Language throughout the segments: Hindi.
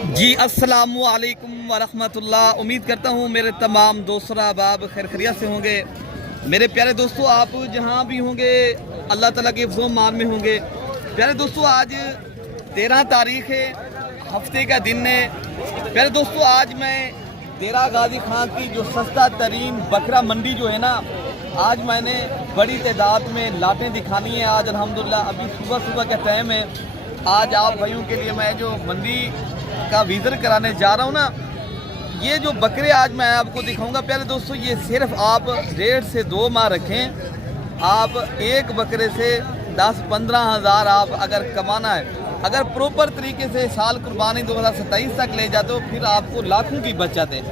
जी अस्सलामु अलैकुम वरहमतुल्लाह। उम्मीद करता हूँ मेरे तमाम दोस्त अहबाब खैर खैरियत से होंगे। मेरे प्यारे दोस्तों, आप जहाँ भी होंगे अल्लाह ताला के हिफ्ज़ मान में होंगे। प्यारे दोस्तों, आज 13 तारीख़ है, हफ्ते का दिन है। प्यारे दोस्तों, आज मैं देरा गाजी खां की जो सस्ता तरीन बकरा मंडी जो है ना, आज मैंने बड़ी तादाद में लाटें दिखानी है। आज अल्हम्दुलिल्लाह अभी सुबह का टाइम है। आज आप भाइयों के लिए मैं जो मंडी का विज़िट कराने जा रहा हूँ ना, ये जो बकरे आज मैं आपको दिखाऊंगा प्यारे दोस्तों, ये सिर्फ आप 1.5 से 2 माह रखें। आप एक बकरे से 10-15 हज़ार आप अगर कमाना है, अगर प्रॉपर तरीके से साल कुर्बानी 2027 तक ले जाते हो, फिर आपको लाखों की बचत है।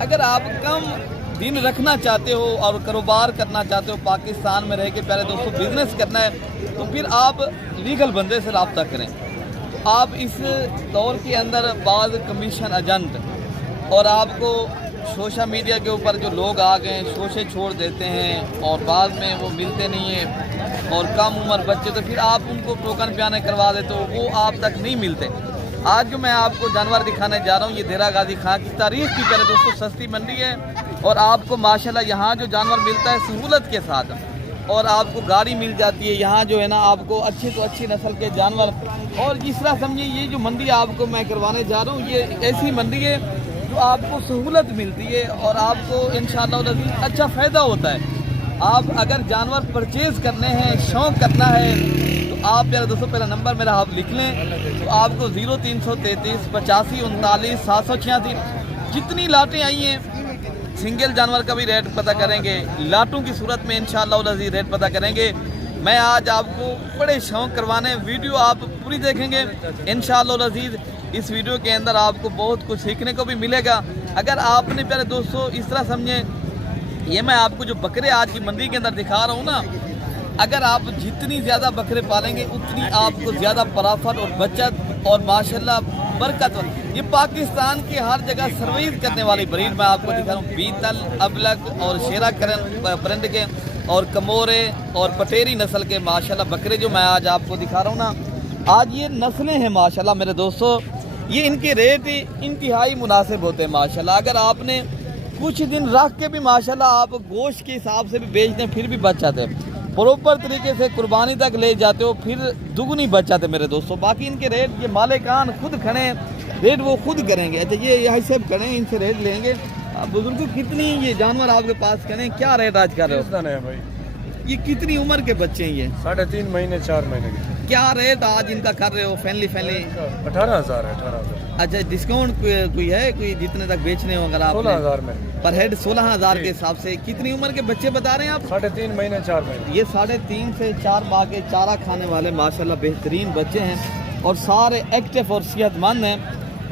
अगर आप कम दिन रखना चाहते हो और कारोबार करना चाहते हो, पाकिस्तान में रह के प्यारे दोस्तों बिजनेस करना है, तो फिर आप लीगल बंदे से रब्ता करें। आप इस दौर के अंदर बाद कमीशन एजेंट और आपको सोशल मीडिया के ऊपर जो लोग आ गए शोशे छोड़ देते हैं और बाद में वो मिलते नहीं हैं, और कम उम्र बच्चे तो फिर आप उनको टोकन बयाने करवा देते हो, वो आप तक नहीं मिलते। आज जो मैं आपको जानवर दिखाने जा रहा हूँ, ये देरा गाजी खां की तारीख की प्यारे दोस्तों सस्ती मंडी है, और आपको माशाल्लाह यहाँ जो जानवर मिलता है सहूलत के साथ, और आपको गाड़ी मिल जाती है। यहाँ जो है ना आपको अच्छी तो अच्छी नस्ल के जानवर, और जिस तरह समझिए ये जो मंडी आपको मैं करवाने जा रहा हूँ, ये ऐसी मंडी है जो आपको सहूलत मिलती है और आपको इंशाअल्लाह अच्छा फ़ायदा होता है। आप अगर जानवर परचेज़ करने हैं, शौक़ करना है, तो आप मेरा दोस्तों पहला नंबर मेरा आप लिख लें, तो आपको 0333 85 39 786 जितनी लाटें आई हैं, सिंगल जानवर का भी रेट पता करेंगे, लाटों की सूरत में इंशाअल्लाह रेट पता करेंगे। मैं आज आपको बड़े शौक़ करवाने, वीडियो आप पूरी देखेंगे इंशाअल्लाह। इस वीडियो के अंदर आपको बहुत कुछ सीखने को भी मिलेगा। अगर आपने प्यारे दोस्तों इस तरह समझे, ये मैं आपको जो बकरे आज की मंडी के अंदर दिखा रहा हूँ ना, अगर आप जितनी ज़्यादा बकरे पालेंगे उतनी आपको ज़्यादा पराफत और बचत और माशाल्लाह बरकत। ये पाकिस्तान के हर जगह सर्वाइव करने वाली ब्रीड मैं आपको दिखा रहा हूँ। बीतल, अबलग और शेरा ब्रांड के और कमोरे और पटेरी नस्ल के माशाल्लाह बकरे जो मैं आज आपको दिखा रहा हूँ ना, आज ये नस्लें हैं माशाल्लाह मेरे दोस्तों। ये इनके रेट इंतहाई मुनासिब होते हैं माशाल्लाह। अगर आपने कुछ दिन रख के भी माशाल्लाह आप गोश्त के हिसाब से भी बेच दें, फिर भी बच जाते हैं। प्रॉपर तरीके से कुर्बानी तक ले जाते हो, फिर दुगनी बच जाते मेरे दोस्तों। बाकी इनके रेट ये मालिकान खुद खड़े, रेट वो खुद करेंगे। अच्छा, ये यहाँ सब खड़े, इनसे रेट लेंगे। बुजुर्गों, कितनी ये जानवर आपके पास खड़े, क्या रेट आज कर रहे हो भाई? ये कितनी उम्र के बच्चे हैं? ये 3.5 महीने 4 महीने के। क्या रेट आज इनका कर रहे हो? फैमिली 18,000 है। 18,000। अच्छा, डिस्काउंट कोई है कोई जितने तक बेचने हो? अगर आप 16,000 में पर हेड 16,000 के हिसाब से। कितनी उम्र के बच्चे बता रहे हैं आप? 3.5 महीने 4 महीने। ये 3.5 से 4 माह के चारा खाने वाले माशाल्लाह बेहतरीन बच्चे हैं, और सारे एक्टिव और सेहतमंद हैं,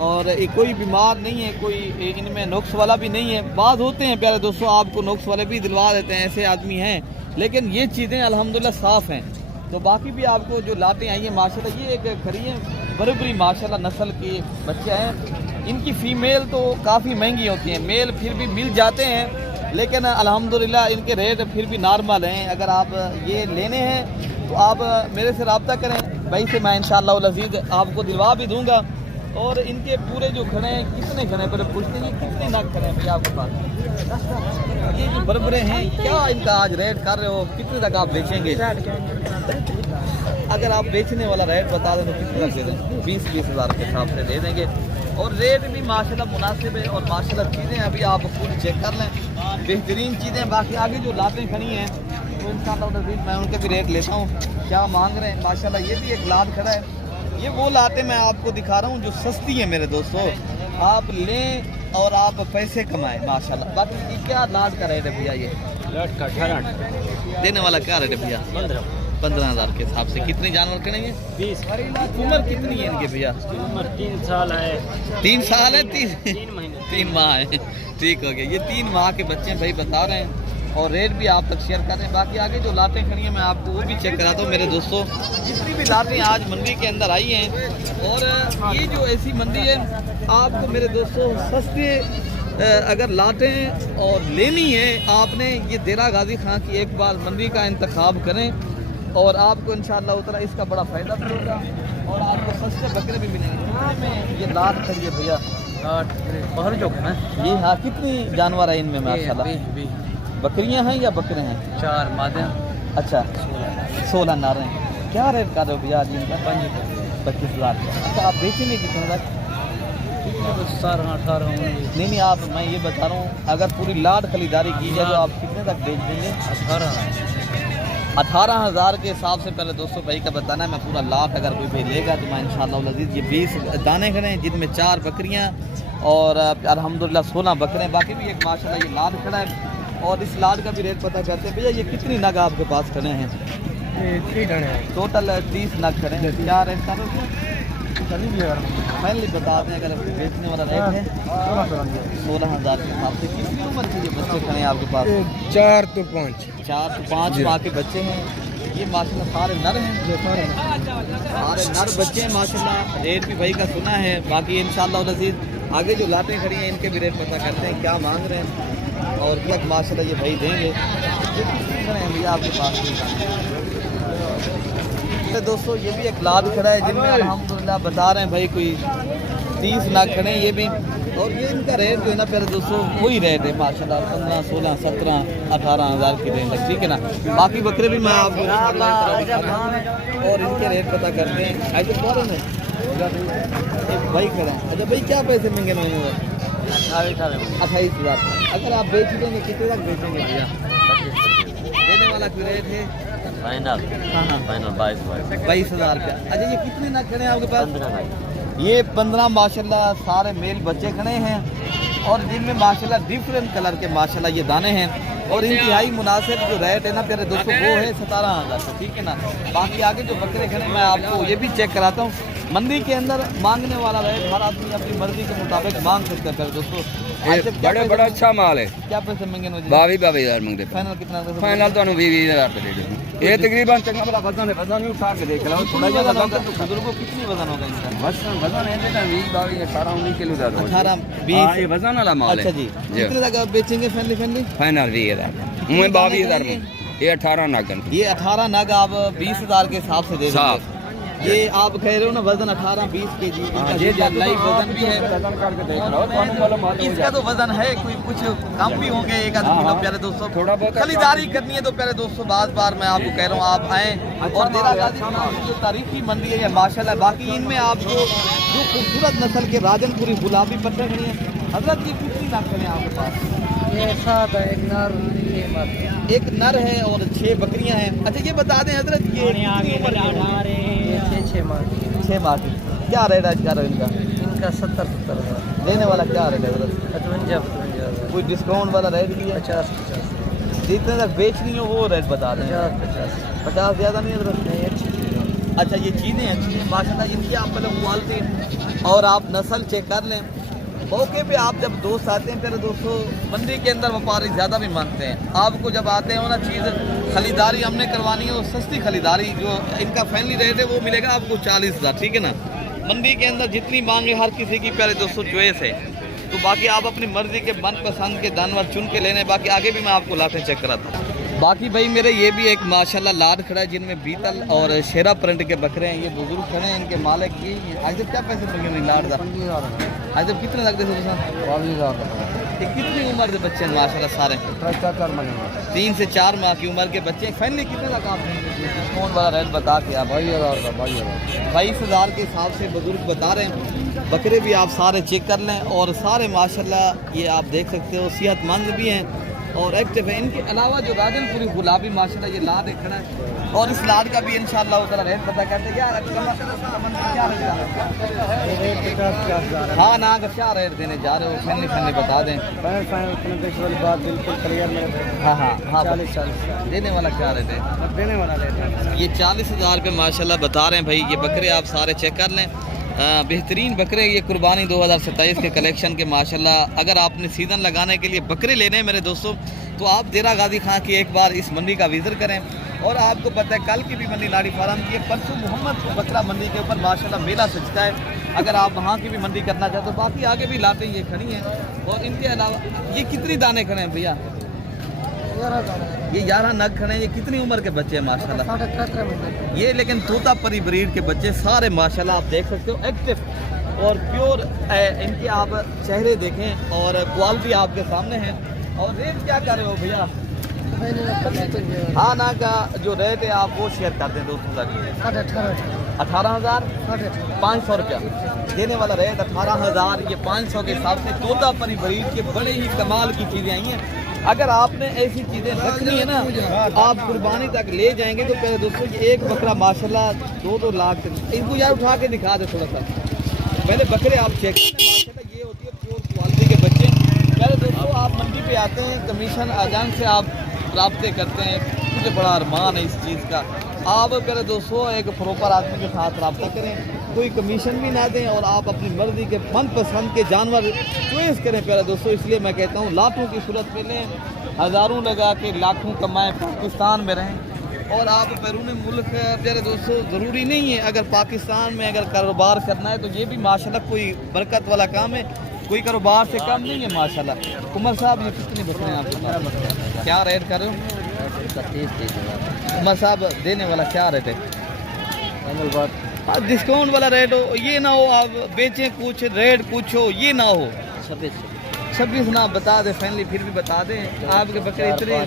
और कोई बीमार नहीं है, कोई इनमें नुक्स वाला भी नहीं है। बात होते हैं प्यारे दोस्तों, आपको नुक्स वाले भी दिलवा देते हैं, ऐसे आदमी हैं, लेकिन ये चीज़ें अल्हम्दुलिल्लाह साफ़ हैं। तो बाकी भी आपको जो लाटें आई हैं माशाल्लाह, ये एक खड़ी है बड़ी माशाल्लाह नस्ल की बच्चे हैं। इनकी फ़ीमेल तो काफ़ी महंगी होती हैं, मेल फिर भी मिल जाते हैं, लेकिन अल्हम्दुलिल्लाह इनके रेट फिर भी नॉर्मल हैं। अगर आप ये लेने हैं तो आप मेरे से रब्ता करें, भाई से मैं इंशाअल्लाह आपको दिलवा भी दूँगा। और इनके पूरे जो खड़े हैं, कितने खड़े हैं पहले पूछते हैं, कितने नग खड़े हैं भैया आपके पास? ये जो बरबरे हैं, क्या इनका आज रेट कर रहे हो? कितने तक आप बेचेंगे? अगर आप बेचने वाला रेट बता दें तो कितने तक दे दें? 20-20 हज़ार के हिसाब से दे देंगे, और रेट भी माशाल्लाह मुनासिब है, और माशाल्लाह चीज़ें अभी आप खुद चेक कर लें, बेहतरीन चीज़ें। बाकी आगे जो लाटें खड़ी हैं तो इंशाअल्लाह मैं उनके भी रेट लेता हूँ, क्या मांग रहे हैं माशाल्लाह। ये भी एक लाट खड़ा है, ये वो लाटें मैं आपको दिखा रहा हूँ जो सस्ती है मेरे दोस्तों। आप लें और आप पैसे कमाएं माशाल्लाह। बाकी ये क्या लाट का रेट है भैया? ये लाट का 18 देने वाला क्या रेट है भैया? 15 हज़ार के हिसाब से। कितने जानवर करेंगे? 20। उम्र कितनी है इनके भैया? उम्र 3 साल है। 3 साल है? 3 महीने 3 माह है। ठीक हो गया। ये 3 माह के बच्चे भाई बता रहे हैं, और रेट भी आप तक शेयर कर रहे हैं। बाकी आगे जो लाटें खड़ी हैं मैं आपको वो भी चेक कराता हूँ मेरे दोस्तों। जितनी भी लाटें आज मंडी के अंदर आई हैं, और ये जो ऐसी मंडी है आपको मेरे दोस्तों सस्ते अगर लाटें और लेनी है आपने, ये देरा गाजी खां की एक बार मंडी का इंतखाब करें, और आपको इंशाअल्लाह उतना इसका बड़ा फ़ायदा भी होगा, और आपको सस्ते बकरे भी मिलेंगे। में ये लाद खड़ी है भैया, बाहर जो है ना ये हाँ कितनी जानवर है इनमें माशाल्लाह? बकरियां हैं या बकरे हैं? 4 मादे अच्छा 16 नारे हैं। क्या रेट कर रहे हो भैया आज इनका? 25,000। अच्छा आप बेचेंगे कितने तक? 17-18 नहीं नहीं आप, मैं ये बता रहा हूँ अगर पूरी लाड खरीदारी की जाए तो आप कितने तक बेच देंगे? 18,000 के हिसाब से पहले दोस्तों भाई का बताना है। मैं पूरा लाख अगर कोई भाई लेगा तो मैं इंशाल्लाह अज़ीज़ ये 20 दाने खड़े हैं जिनमें 4 बकरियां और अल्हम्दुलिल्लाह 16 बकरे हैं। बाकी भी एक माशाल्लाह ये लाड खड़ा है और इस लाड का भी रेट पता करते हैं। भैया ये कितनी नग आपके पास खड़े हैं? टोटल 30 नग खड़े हैं। क्या रेट का फाइनली बता दें अगर बेचने वाला रेट है 16,000 के हिसाब से। कितनी उम्र के ये बच्चे खड़े हैं आपके पास? 4 तो 5 माह के बच्चे हैं। ये माशाल्लाह सारे नर हैं, सारे नर बच्चे हैं माशाल्लाह। रेट भी भाई का सुना है। बाकी इंशाल्लाह अज़ीज़ आगे जो लाटें खड़ी हैं इनके भी रेट पता करते हैं क्या मांग रहे हैं और क्या माशाल्लाह ये भाई देंगे। भैया आपके पास दोस्तों ये भी एक लाद खड़ा है जिनमें अल्हम्दुलिल्लाह बता रहे हैं भाई कोई 30 लाख खड़े हैं ये भी। और ये इनका रेट जो है ना प्यारे दोस्तों वही रेट है माशाल्लाह 15, 16, 17, 18,000 की रेंज तक, ठीक है ना। बाकी बकरे भी मैं आपको और इनके रेट पता करते हैं। ऐसे कौन है एक भाई खड़ा है। अच्छा भाई क्या पैसे महंगे नहीं हुए? 28,000। अगर आप बेच देंगे कितने तक बेचेंगे भैया? देने वाला कोई रेट है? फाइनल हाँ फाइनल 22,000 का। अच्छा ये कितने नग खड़े हैं आपके पास? ये 15 माशाल्लाह सारे मेल बच्चे खड़े हैं और जिनमें माशाल्लाह डिफरेंट कलर के माशाल्लाह ये दाने हैं और इंतहाई मुनासिब जो रेट है ना प्यारे दोस्तों वो है 17,000 का, ठीक है ना। बाकी आगे जो बकरे खड़े मैं आपको ये भी चेक कराता हूँ। मंडी के अंदर मांगने वाला रेट हर आदमी अपनी मर्जी के मुताबिक मांग सकता है प्यारे दोस्तों। बड़ा अच्छा माल है। क्या पैसे महंगे? 22,000 मंगते फाइनल कितना? फाइनल तो 20,000 पे दे दो। ये तकरीबन चंगा बड़ा वजन है, वजन ही उठा के देख लो थोड़ा ज्यादा होगा तो बुजुर्गों कितनी वजन होगा इनका? वजन है बेटा 20, 22, 18, 19 किलो ज्यादा 18, 20 ये वजन वाला माल है। अच्छा जी कितने तक आप बेचेंगे फैमिली? फाइनल 20,000 मैं 22,000 में ये 18 नागन ये 18 नग आप 20,000 के हिसाब से दे देंगे। ये आप कह रहे हो ना वजन 18-20 kg ये लाइव वजन भी है। इसका तो वजन है कोई कुछ कम भी होंगे 1-2 किलो प्यारे दोस्तों। थोड़ा बहुत खरीदारी करनी है तो प्यारे दोस्तों बार मैं आपको कह रहा हूँ आप आएँ। और देरा गाजी जो तारीखी मंडी है माशाल्लाह। बाकी इनमें आपको जो खूबसूरत नस्ल के राजनपुरी गुलाबी पत्थर खड़ी है हजरत ये कितनी नाक करें आपके पास? एक नर है और 6 बकरियां हैं। अच्छा ये बता दें हजरत ये 6 माह की क्या रेट है इनका? 70,000 लेने वाला क्या रेट है हजरत? 55,000 कोई डिस्काउंट वाला रेट भी है? 50 जितने तक बेचनी हो वो रेट बता दें। 50 ज़्यादा नहीं हजरत? अच्छा ये चीज़ें अच्छी हैं माशाल्लाह इनकी आप पहले क्वालिटी और आप नस्ल चेक कर लें। मौके पे आप जब दोस्त आते हैं फिर दोस्तों मंडी के अंदर व्यापारी ज़्यादा भी मांगते हैं। आपको जब आते हो ना चीज़ खरीदारी हमने करवानी है वो सस्ती खरीदारी जो इनका फैमिली रेट है वो मिलेगा आपको 40,000, ठीक है ना। मंडी के अंदर जितनी मांग है हर किसी की प्यारे दोस्तों चॉइस है। तो बाकी आप अपनी मर्जी के मनपसंद के जानवर चुन के लेने। बाकी आगे भी मैं आपको लाते चेक कराता हूँ। बाकी भाई मेरे ये भी एक माशाल्लाह लाड खड़ा है जिनमें बीतल और शेरा प्रिंट के बकरे हैं। ये बुजुर्ग खड़े हैं इनके मालिक की। आज जब क्या पैसे मिलेंगे लाड का? आज जब कितने लगते थे? 22,000 कितनी उम्र के बच्चे हैं माशाल्लाह सारे? 3 से 4 माह की उम्र के बच्चे। फाइनली कितने तक आप फोन वाला रेट बता के आप? 22,000 के हिसाब से बुजुर्ग बता रहे हैं। बकरे भी आप सारे चेक कर लें और सारे माशाल्लाह ये आप देख सकते हो सेहतमंद भी हैं और एक्टिव है। इनके अलावा जो राजनपुरी गुलाबी माशाल्लाह ये लाद एक खड़ा है और इस लाद का भी इंशाल्लाह उधर रेट पता करते हैं। क्या हाँ ना अगर क्या रेट देने जा रहे हो फैमिली बता दें। हाँ देने वाला क्या रेट है? देने वाला रेट ये 40,000 पे माशाल्लाह बता रहे हैं भाई। ये बकरे आप सारे चेक कर लें। बेहतरीन बकरे ये कुर्बानी 2027 के कलेक्शन के माशाल्लाह। अगर आपने सीज़न लगाने के लिए बकरे लेने हैं मेरे दोस्तों तो आप देरा गाजी खां की एक बार इस मंडी का विज़िट करें। और आपको पता है कल की भी मंडी लाड़ी फार्म की परसों मोहम्मद बकरा मंडी के ऊपर माशाल्लाह मेला सजता है। अगर आप वहाँ की भी मंडी करना चाहते हो बाकी आगे भी लाते ये खड़ी हैं। और इनके अलावा ये कितनी दाने खड़े हैं भैया? ये 11 नग खड़े हैं। ये कितनी उम्र के बच्चे हैं माशाल्लाह? ये लेकिन तोता परी ब्रीड के बच्चे सारे माशाल्लाह आप देख सकते हो एक्टिव और प्योर इनके आप चेहरे देखें और क्वालिटी आपके सामने है। और रेट क्या कर रहे हो भैया? हाँ ना का जो रेट है आप वो शेयर कर दें दोस्तों तक। 18,500 रुपया देने वाला रेट 18,000। ये 500 के हिसाब से तोता परी ब्रीड के बड़े ही कमाल की चीज़ें आई हैं। अगर आपने ऐसी चीज़ें रखनी है ना आप कुर्बानी तक ले जाएंगे। तो पहले दोस्तों ये एक बकरा माशाल्लाह 2-2 लाख। इनको यार उठा के दिखा दे थोड़ा सा, पहले बकरे आप चेक करें। माशाल्लाह ये होती है प्योर क्वालिटी के बच्चे। पहले दोस्तों आप मंडी पे आते हैं, कमीशन आजान से आप राब्ते करते हैं, मुझे बड़ा अरमान है इस चीज़ का। आप पहले दोस्तों एक प्रॉपर आदमी के साथ रब्ता करें, कोई कमीशन भी ना दें और आप अपनी मर्जी के मनपसंद के जानवर चॉइस करें पहले दोस्तों। इसलिए मैं कहता हूँ लाखों की सूरत में लें, हज़ारों लगा के लाखों कमाएं, पाकिस्तान में रहें। और आप बैरून मुल्क प्यारे दोस्तों ज़रूरी नहीं है, अगर पाकिस्तान में अगर कारोबार करना है तो ये भी माशाल्लाह कोई बरकत वाला काम है, कोई कारोबार से कम नहीं है माशाल्लाह। उमर साहब ये कितने बकरे हैं आपके पास? क्या रेट कर रहे हो? 30,000 उमर साहब देने वाला क्या रेट है? डिस्काउंट वाला रेट हो, ये ना हो आप बेचें कुछ रेट कुछ हो, ये ना हो। 26 ना बता दें फाइनली, फिर भी बता दें। आपके बकरे इतने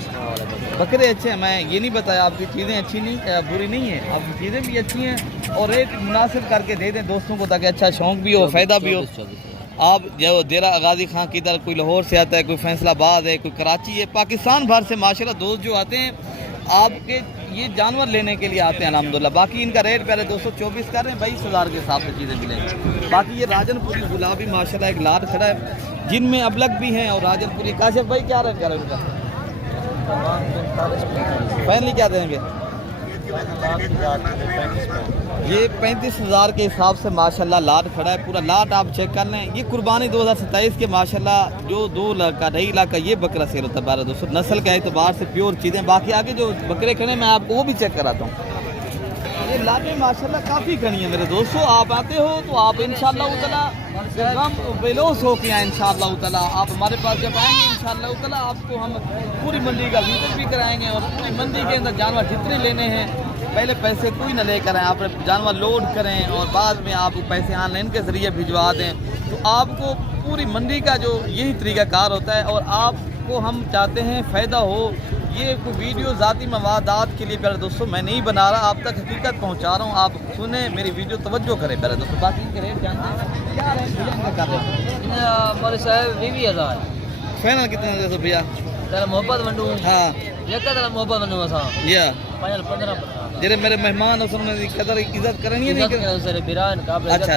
बकरे अच्छे हैं, मैं ये नहीं बताया आपकी चीज़ें अच्छी नहीं बुरी नहीं है, आपकी चीज़ें भी अच्छी हैं और रेट मुनासिब करके दे दें दोस्तों को ताकि अच्छा शौक भी हो, फ़ायदा भी हो। आप जो देरा गाजी खां की इधर कोई लाहौर से आता है, कोई फैसलाबाद है, कोई कराची है, पाकिस्तान भर से माशाल्लाह दोस्त जो आते हैं आपके ये जानवर लेने के लिए आते हैं अल्हम्दुलिल्लाह। बाकी इनका रेट पहले 224 कर रहे हैं, 22,000 के हिसाब से चीज़ें मिलेंगी। बाकी ये राजनपुरी गुलाबी माशाल्लाह एक लाट खड़ा है, जिनमें अबलग भी हैं और राजनपुरी। काशिफ भाई क्या रेट कर रहे हैं उनका? फाइनली क्या देंगे? ये 35,000 के हिसाब से माशाल्लाह लाट खड़ा है, पूरा लाट आप चेक कर लें। ये कुर्बानी 2027 के माशाल्लाह जो 2 लाख का 2.5 लाख का ये बकरा सेल होता है दोस्तों। नस्ल के एतबार से प्योर चीज़ें। बाकी आगे जो बकरे खड़े मैं आपको वो भी चेक कराता हूँ। ये लाटें माशाल्लाह काफ़ी खड़ी हैं मेरे दोस्तों। आप आते हो तो आप इंशाअल्लाह उतला गम बेलोस हो के आए इंशाअल्लाह उतला। आप हमारे पास जब आएंगे इंशाअल्लाह उतला आपको हम पूरी मंडी का विजिट भी कराएंगे और पूरी मंडी के अंदर जानवर जितने लेने हैं पहले पैसे कोई ना लेकर आएँ, आप जानवर लोड करें और बाद में आप पैसे ऑनलाइन के ज़रिए भिजवा दें। तो आपको पूरी मंडी का जो यही तरीक़ाकार होता है और आपको हम चाहते हैं फ़ायदा हो। ये कोई वीडियो ज़ाती मवादात के लिए प्यारे दोस्तों मैं नहीं बना रहा, आप तक हकीकत पहुंचा रहा हूं। आप सुने मेरी वीडियो, तवज्जो करें प्यारे दोस्तों। बाकी इनके रेट जानते हैं क्या रेट भैया कर रहे हैं? हमारे साहब 20,000 फाइनल कितने दे दो भैया? तेरा मोहब्बत वंडू हाँ ये तेरा मोहब्बत वंडू असा या 15 जेरे मेरे मेहमान हो उन्होंने कदर इज्जत करनी है नहीं कर? सर बिरान काबिल। अच्छा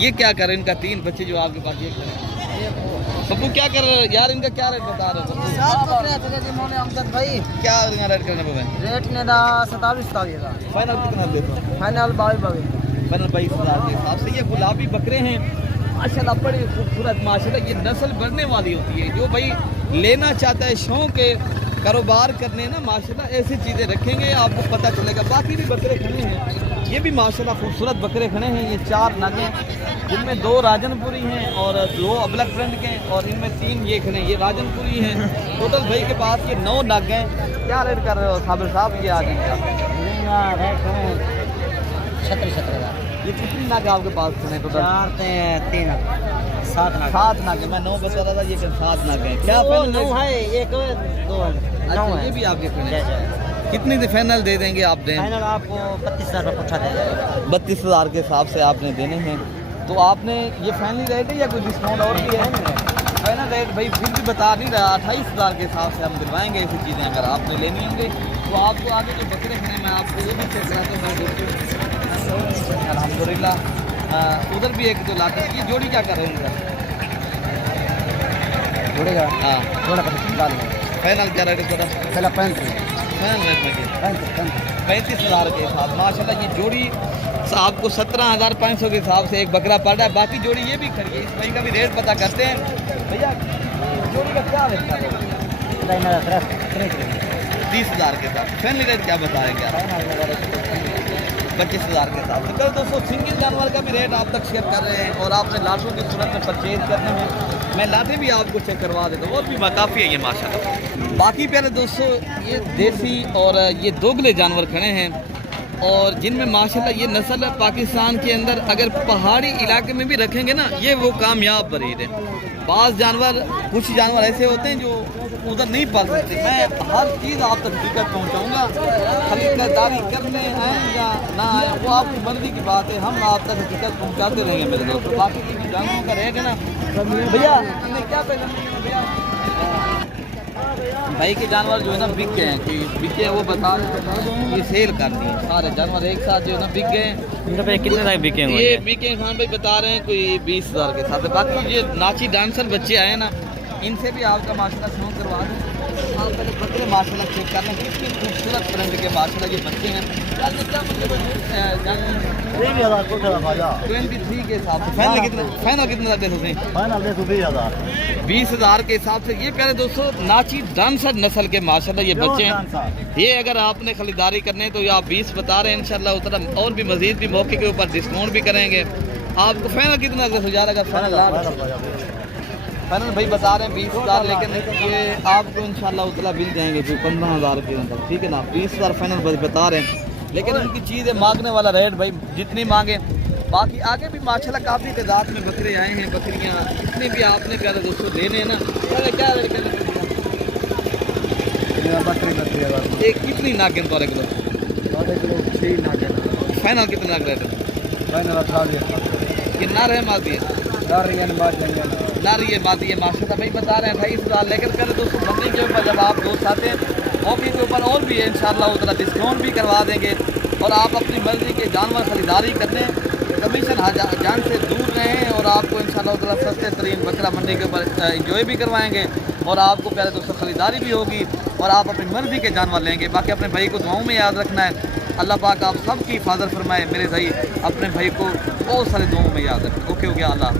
ये क्या करें? इनका 3 बच्चे जो आपके पास ये पप्पू क्या कर रहे हैं यार? इनका क्या रेट बता रहे हो? भाई क्या इनका रेट करने पे? रेट ने दा 27,000 फाइनल कितना दे दो? फाइनल 22,000 फाइनल 22,000 के हिसाब से। ये गुलाबी बकरे हैं माशाल्लाह, बड़े खूबसूरत माशाल्लाह। ये नस्ल बढ़ने वाली होती है, जो भाई लेना चाहता है शौक है कारोबार करने ना माशाल्लाह ऐसी चीज़ें रखेंगे आपको पता चलेगा। बाकी भी बकरे खड़े हैं, ये भी माशाल्लाह खूबसूरत बकरे खड़े हैं। ये 4 नग हैं, जिनमें 2 राजनपुरी हैं और 2 अबलग फ्रंट के हैं और इनमें 3 ये खड़े हैं, ये राजनपुरी हैं। टोटल भाई के पास ये 9 नग हैं। क्या रेट कर रहे हो साबिर साहब? ये आगे क्या 17,000 ये कितनी नग आपके पास खड़े? टोटल 7 नग है। मैं 9 बता रहा था, ये 7 नग है। क्या फाइनल है? एक 2 अच्छा ये भी आपके खड़े हैं। कितनी दे फाइनल दे देंगे आप? दें फाइनल आपको 32,000 पूछा देगा। 32,000 के हिसाब से आपने देने हैं। तो आपने ये फाइनली रेट है या कोई डिस्काउंट और भी है? फाइनल रेट भाई फिर भी बता नहीं रहा, 28,000 के हिसाब से हम दिलवाएंगे ऐसी चीज़ें अगर आपने लेनी होंगी। तो आपको आगे जो बकरे खड़े मैं आपको वो भी चेक कराता हूँ। अल्हम्दुलिल्लाह उधर भी 1-2 लाख। ये जोड़ी क्या कर रहे हैं इधर? जोड़ेगा हाँ जोड़ा कर फाइनल क्या रेट है थोड़ा? पहला 35 फाइनल रेट में 35,000 के हिसाब। माशाल्लाह ये जोड़ी आपको 17,500 के हिसाब से एक बकरा पड़ रहा है। बाकी जोड़ी ये भी खड़ी है, इस भाई का भी रेट पता करते हैं। भैया जोड़ी का क्या रेट है? 30,000 के साथ। फाइनल रेट क्या बताएंगे आप? 25,000 के साथ। तो कल दोस्तों सिंगल जानवर का भी रेट आप तक शेयर कर रहे हैं और आपने लाशों की सूरत में परचेज करने हैं। मैं लाटे भी आपको चेक करवा देता हूँ और भी काफ़ी है ये माशाल्लाह। बाकी प्यारे दोस्तों ये देसी और ये दोगले जानवर खड़े हैं और जिनमें माशाल्लाह ये नस्ल पाकिस्तान के अंदर अगर पहाड़ी इलाके में भी रखेंगे ना, ये वो कामयाब ब्रीड है। बाज़ जानवर, कुछ जानवर ऐसे होते हैं जो उधर नहीं पाल सकते। मैं हर चीज़ आप तक हकीकत पहुँचाऊँगा, खरीदारी करने आए या ना आए वो आपकी मर्जी की बात है, हम आप तक हकीकत पहुँचाते रहेंगे मेरे दोस्त। बाकी की जानवरों का रहेगा ना भैया, क्या पहले भैया भाई के जानवर जो है ना बिक गए हैं, कि बिके हैं वो बता रहे हैं, ये सेल कर दिए सारे जानवर एक साथ जो है ना बिक गए हैं। कितने तक बिके हुए ये हैं? बिके खान भाई बता रहे हैं कोई 20,000 के साथ। बाकी ये नाची डांसर बच्चे आए ना, इनसे भी आपका माशाल्लाह शौक करवा दें। आप पहले बकरे माशाल्लाह चेक कर लें, कितनी खूबसूरत प्रिंट के माशाल्लाह ये बच्चे हैं। क्या मतलब 23 के हिसाब से फाइनल कितना दे सकते हैं? 20,000 के हिसाब से। ये प्यारे दोस्तों नाची डांसर नस्ल के माशाल्लाह ये बच्चे हैं। ये अगर आपने खरीदारी करने हैं तो ये आप 20 बता रहे हैं, इंशाल्लाह उतना और भी मजीद भी मौके के ऊपर डिस्काउंट भी करेंगे। आपको फाइनल कितना दे सकते? फाइनल भाई बता रहे हैं 20,000, लेकिन ये आपको इंशाल्लाह उतना मिल जाएंगे जो 15,000 के अंदर, ठीक है ना। 20,000 फाइनल बता रहे हैं, लेकिन उनकी चीज़ है मांगने वाला रेट भाई जितनी मांगे। बाकी आगे भी माशाल्लाह काफ़ी तादाद में बकरे आए हैं, बकरियाँ जितनी भी आपने प्यारे दोस्तों देने हैं ना। क्या रेट कर एक कितनी नागिन पर किलो? फाइनल कितना रेट है? कितना रहे माती है नारी ये बात ये माशाल्लाह भाई बता रहे हैं 28,000। लेकिन पहले दोस्तों मंडी के ऊपर जब आप दोस्त आते हैं मौके के ऊपर और भी है, इंशाल्लाह उतना डिस्काउंट भी करवा देंगे। और आप अपनी मर्जी के जानवर खरीदारी करने, कमीशन जान से दूर रहें और आपको इंशाल्लाह उतना सस्ते तरीन बकरा मंडी के ऊपर इंजॉय भी करवाएंगे और आपको प्यारे दोस्तों खरीदारी भी होगी और आप अपनी मर्जी के जानवर लेंगे। बाकी अपने भाई को दुआओं में याद रखना है। अल्लाह पाक आप सबकी हिफाजत फरमाए। मेरे भाई अपने भाई को बहुत सारे दुआओं में याद रखें। ओके हो गया, अल्लाह।